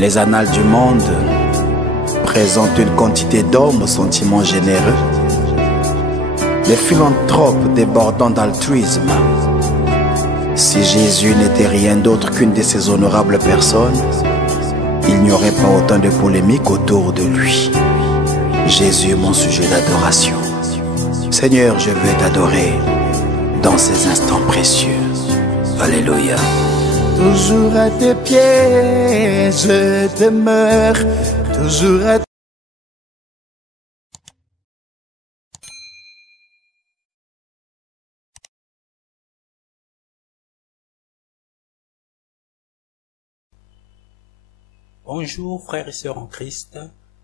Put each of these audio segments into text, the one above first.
Les annales du monde présentent une quantité d'hommes aux sentiments généreux, les philanthropes débordant d'altruisme. Si Jésus n'était rien d'autre qu'une de ces honorables personnes, il n'y aurait pas autant de polémiques autour de lui. Jésus est mon sujet d'adoration. Seigneur, je veux t'adorer dans ces instants précieux. Alléluia. Toujours à tes pieds, je demeure, toujours à Bonjour frères et sœurs en Christ,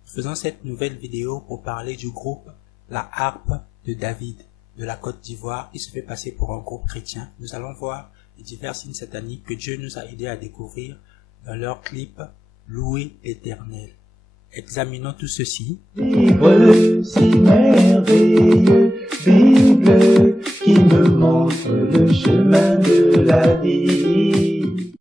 faisons cette nouvelle vidéo pour parler du groupe La Harpe de David de la Côte d'Ivoire qui se fait passer pour un groupe chrétien. Nous allons voir les divers signes sataniques que Dieu nous a aidés à découvrir dans leur clip Louer l'Éternel. Examinons tout ceci. Livre si merveilleux, Bible qui me montre le chemin de la vie.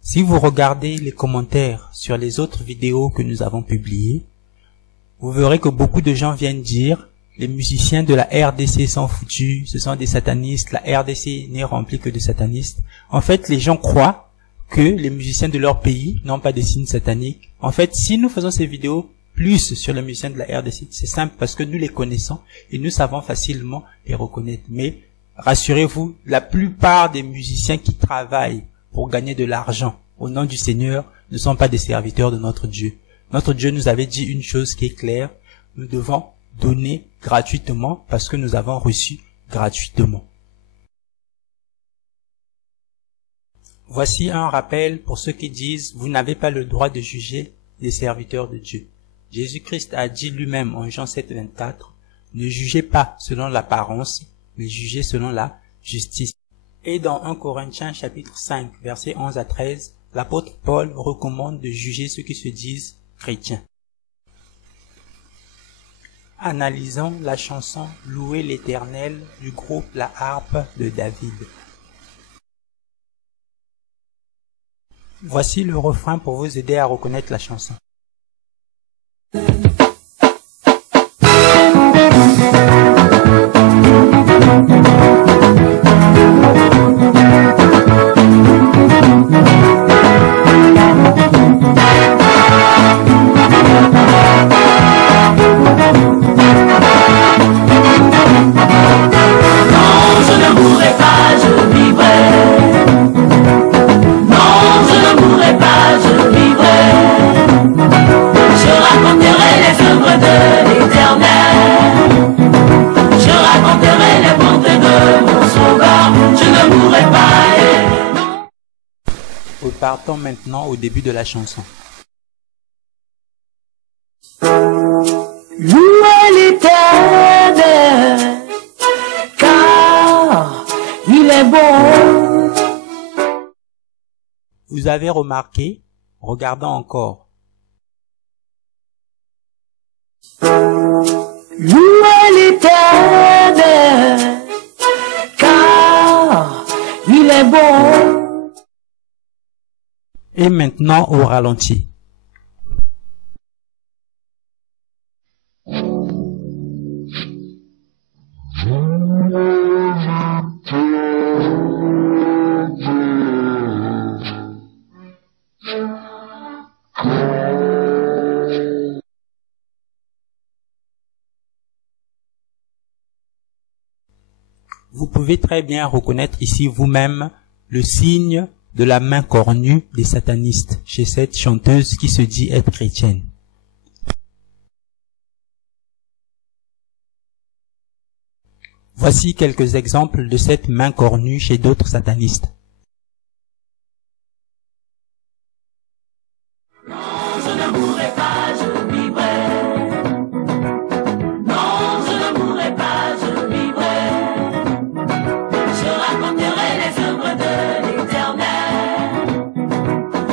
Si vous regardez les commentaires sur les autres vidéos que nous avons publiées, vous verrez que beaucoup de gens viennent dire les musiciens de la RDC sont foutus, ce sont des satanistes, la RDC n'est remplie que de satanistes. En fait, les gens croient que les musiciens de leur pays n'ont pas de signes sataniques. En fait, si nous faisons ces vidéos plus sur les musiciens de la RDC, c'est simple parce que nous les connaissons et nous savons facilement les reconnaître. Mais rassurez-vous, la plupart des musiciens qui travaillent pour gagner de l'argent au nom du Seigneur ne sont pas des serviteurs de notre Dieu. Notre Dieu nous avait dit une chose qui est claire, nous devons donner gratuitement parce que nous avons reçu gratuitement. Voici un rappel pour ceux qui disent vous n'avez pas le droit de juger les serviteurs de Dieu. Jésus-Christ a dit lui-même en Jean 7, 24, ne jugez pas selon l'apparence, mais jugez selon la justice. Et dans 1 Corinthiens chapitre 5, versets 11 à 13, l'apôtre Paul recommande de juger ceux qui se disent chrétiens. Analysons la chanson Louer l'Éternel du groupe La Harpe de David. Voici le refrain pour vous aider à reconnaître la chanson. Partons maintenant au début de la chanson. Louez l'Éternel, car il est bon. Vous avez remarqué, regardons encore. Louez l'Éternel, car il est bon. Et maintenant au ralenti. Vous pouvez très bien reconnaître ici vous-même le signe de la main cornue des satanistes chez cette chanteuse qui se dit être chrétienne. Voici quelques exemples de cette main cornue chez d'autres satanistes. Non, je ne mourrai pas, je vivrai. Non, je ne mourrai pas, je vivrai. Je raconterai les œuvres de l'Éternel.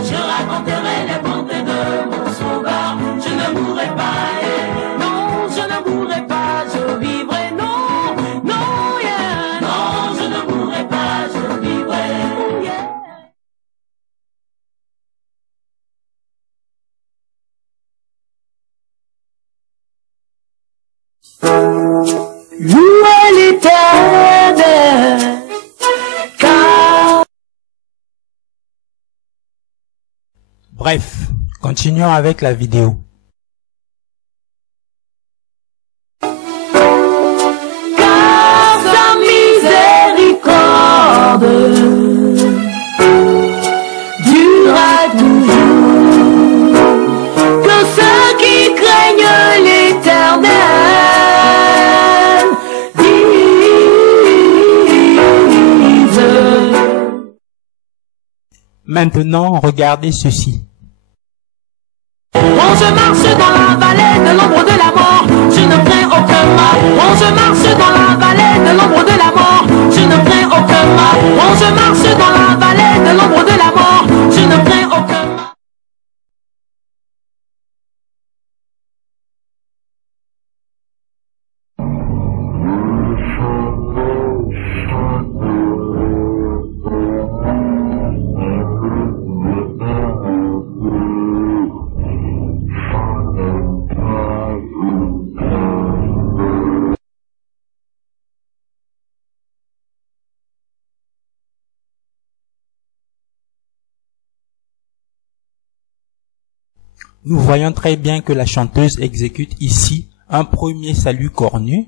Je raconterai les bontés de mon Sauveur. Je ne mourrai pas, non, je ne mourrai pas, je vivrai. Non, non, yeah. Non, je ne mourrai pas, je vivrai. l'Éternel. Car Bref, continuons avec la vidéo. sa miséricorde durera toujours. Que ceux qui craignent l'Éternel disent. Maintenant, regardez ceci. Quand je marche dans la vallée de l'ombre de la mort, je ne crains aucun mal. Quand je marche dans la vallée de l'ombre de la mort, je ne crains aucun mal. Quand je marche dans la vallée de l'ombre de la mort, je ne crains aucun mal. Nous voyons très bien que la chanteuse exécute ici un premier salut cornu,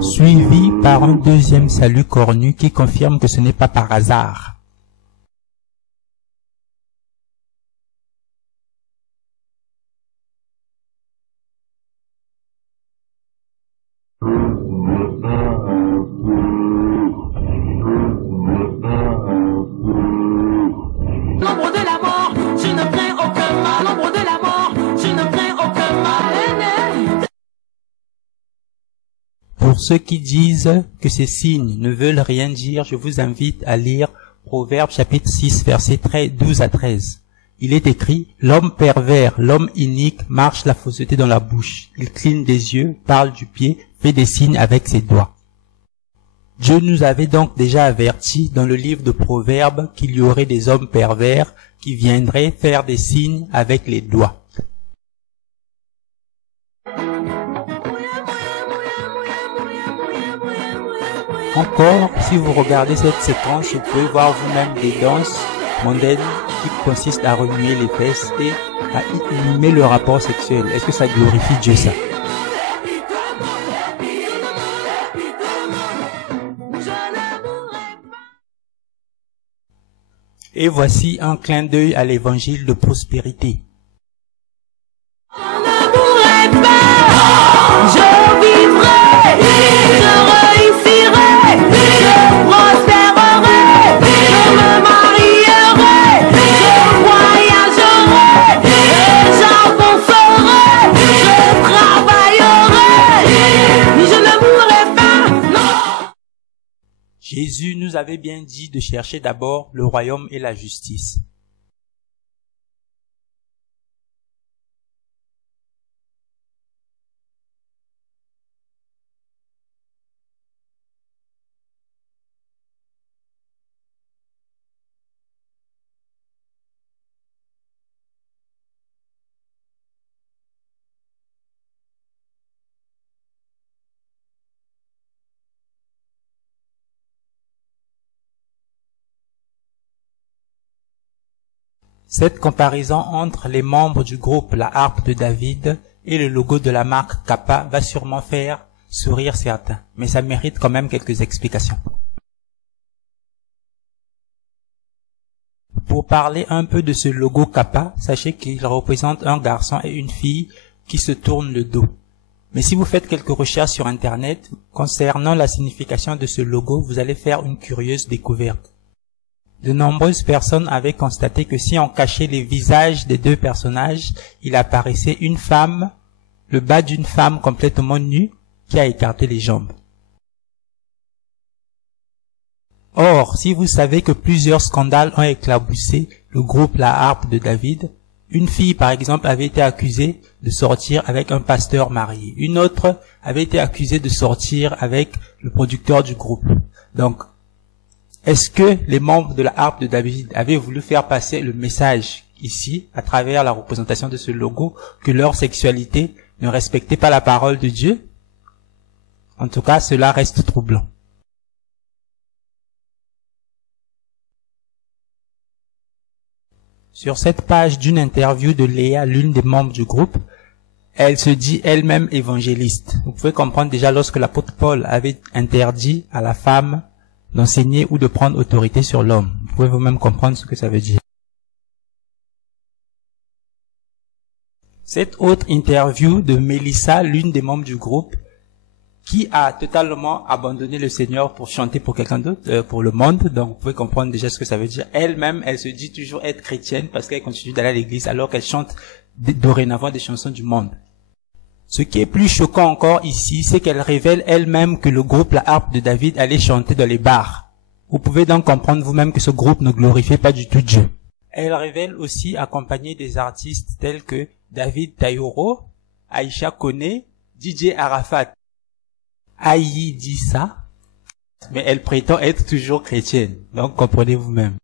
suivi par un deuxième salut cornu qui confirme que ce n'est pas par hasard. L'ombre de la mort, je ne crains aucun mal. L'ombre de la mort, je ne crains aucun mal. Pour ceux qui disent que ces signes ne veulent rien dire, je vous invite à lire Proverbes chapitre 6, versets 12 à 13. Il est écrit, « L'homme pervers, l'homme inique marche la fausseté dans la bouche. Il cligne des yeux, parle du pied, fait des signes avec ses doigts. » Dieu nous avait donc déjà averti dans le livre de Proverbes qu'il y aurait des hommes pervers qui viendraient faire des signes avec les doigts. Encore, si vous regardez cette séquence, vous pouvez voir vous-même des danses mondaines qui consistent à remuer les fesses et à imiter le rapport sexuel. Est-ce que ça glorifie Dieu, ça? Et voici un clin d'œil à l'évangile de prospérité. Je ne mourrai pas, je vivrai, je réussirai, je prospérerai, je me marierai, je voyagerai, j'avancerai, je travaillerai, je ne mourrai pas, non. Jésus nous avait bien dit de chercher d'abord le royaume et la justice. Cette comparaison entre les membres du groupe La Harpe de David et le logo de la marque Kappa va sûrement faire sourire certains, mais ça mérite quand même quelques explications. Pour parler un peu de ce logo Kappa, sachez qu'il représente un garçon et une fille qui se tournent le dos. Mais si vous faites quelques recherches sur Internet concernant la signification de ce logo, vous allez faire une curieuse découverte. De nombreuses personnes avaient constaté que si on cachait les visages des deux personnages, il apparaissait une femme, le bas d'une femme complètement nue, qui a écarté les jambes. Or, si vous savez que plusieurs scandales ont éclaboussé le groupe La Harpe de David, une fille par exemple avait été accusée de sortir avec un pasteur marié, une autre avait été accusée de sortir avec le producteur du groupe. Donc, est-ce que les membres de La Harpe de David avaient voulu faire passer le message ici, à travers la représentation de ce logo, que leur sexualité ne respectait pas la parole de Dieu? En tout cas, cela reste troublant. Sur cette page d'une interview de Léa, l'une des membres du groupe, elle se dit elle-même évangéliste. Vous pouvez comprendre déjà lorsque l'apôtre Paul avait interdit à la femme d'enseigner ou de prendre autorité sur l'homme. Vous pouvez vous-même comprendre ce que ça veut dire. Cette autre interview de Mélissa, l'une des membres du groupe, qui a totalement abandonné le Seigneur pour chanter pour quelqu'un d'autre, pour le monde. Donc vous pouvez comprendre déjà ce que ça veut dire. Elle-même, elle se dit toujours être chrétienne parce qu'elle continue d'aller à l'église alors qu'elle chante dorénavant des chansons du monde. Ce qui est plus choquant encore ici, c'est qu'elle révèle elle-même que le groupe La Harpe de David allait chanter dans les bars. Vous pouvez donc comprendre vous-même que ce groupe ne glorifiait pas du tout Dieu. Elle révèle aussi accompagner des artistes tels que David Tayoro, Aïcha Kone, DJ Arafat. Aïe dit ça, mais elle prétend être toujours chrétienne. Donc comprenez vous-même.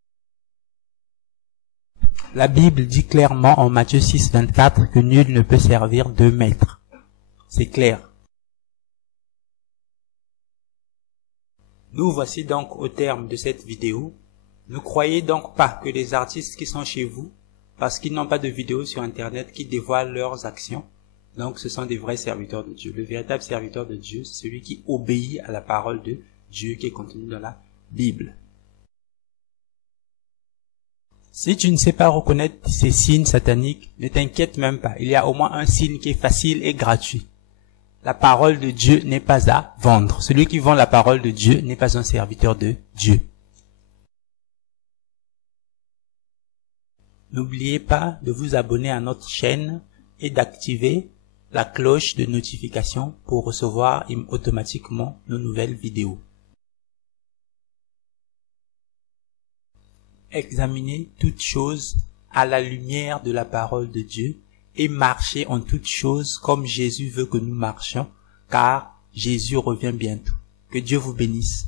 La Bible dit clairement en Matthieu 6, 24 que nul ne peut servir deux maîtres. C'est clair. Nous voici donc au terme de cette vidéo. Ne croyez donc pas que les artistes qui sont chez vous, parce qu'ils n'ont pas de vidéos sur Internet qui dévoilent leurs actions, donc ce sont des vrais serviteurs de Dieu. Le véritable serviteur de Dieu, c'est celui qui obéit à la parole de Dieu qui est contenue dans la Bible. Si tu ne sais pas reconnaître ces signes sataniques, ne t'inquiète même pas. Il y a au moins un signe qui est facile et gratuit. La parole de Dieu n'est pas à vendre. Celui qui vend la parole de Dieu n'est pas un serviteur de Dieu. N'oubliez pas de vous abonner à notre chaîne et d'activer la cloche de notification pour recevoir automatiquement nos nouvelles vidéos. Examinez toutes choses à la lumière de la parole de Dieu et marchez en toutes choses comme Jésus veut que nous marchions, car Jésus revient bientôt. Que Dieu vous bénisse.